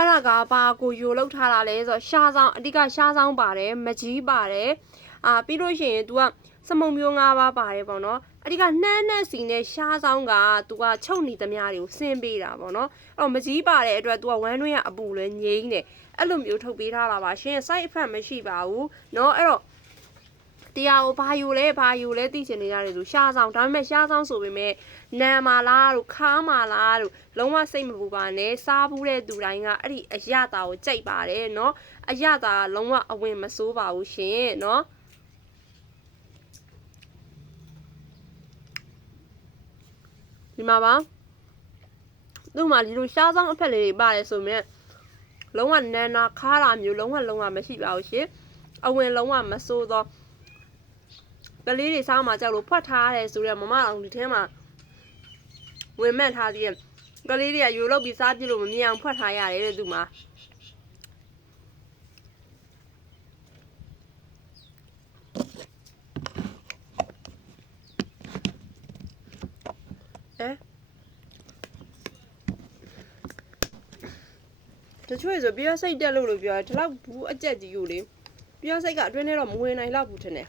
အဲ့ဒါကဘာကိုယိုလောက်ထားတာလဲဆိုတော့ရှားဆောင်အဓိကရှားဆောင်ပါတယ်မကြီးပါတယ်ပြီးလို့ရှိရင် तू ကစမုံမျိုး၅ပါးပါတယ်ပေါ့နော်အဓိကနှမ်းနဲ့စီနဲ့ရှားဆောင်က तू ကချုပ်နေသမျှတွေကိုဆင်းပေးတာပေါ့နော်အဲ့တော့မကြီးပါတဲ့အတွက် तू ကဝမ်းတွင်းကအပူလဲငြိမ်းတယ်အဲ့လိုမျိုးထုတ်ပေးထားတာပါရှင် side effect မရှိပါဘူးเนาะအဲ့တော့တရားကိုဘာယူလဲသိချင်နေရတယ်ဆိုရှားဆောင်ဒါပေမဲ့ရှားဆောင်ဆိုပေမဲ့နံမာလားတို့ခါးမာလားတို့လုံးဝစိတ်မပူပါနဲ့စားဘူးတဲ့သူတိုင်းကအဲ့ဒီအရသာကိုကြိုက်ပါတယ်เนาะအရသာကလုံးဝအဝင်မဆိုးပါဘူးရှင်เนาะဒီမှာပါသူ့မှာဒီလိုရှားဆောင်အဖက်လေးတွေပါတယ်ဆိုမြဲလုံးဝနန်းနာခါးတာမျိုးလုံးဝမရှိပါဘူးရှင်အဝင်လုံးဝမဆိုးတော့ကလေးတွေစားမှကြောက်လို့ဖွက်ထားရတယ်ဆိုတော့မမအောင်ဒီထဲမှာဝင်မှတ်ထားသေးတယ်ကလေးတွေကယူလောက်ပြီးစားပြလို့မမြင်အောင်ဖွက်ထားရတယ်တဲ့သူမှာတချို့ဆိုပြရစိတ်တက်လို့ပြောတယ်ဒီလောက်ဘူးအကြက်ကြီးကိုလေပြရစိတ်ကအတွင်းထဲတော့မဝင်နိုင်တော့ဘူးထင်တယ်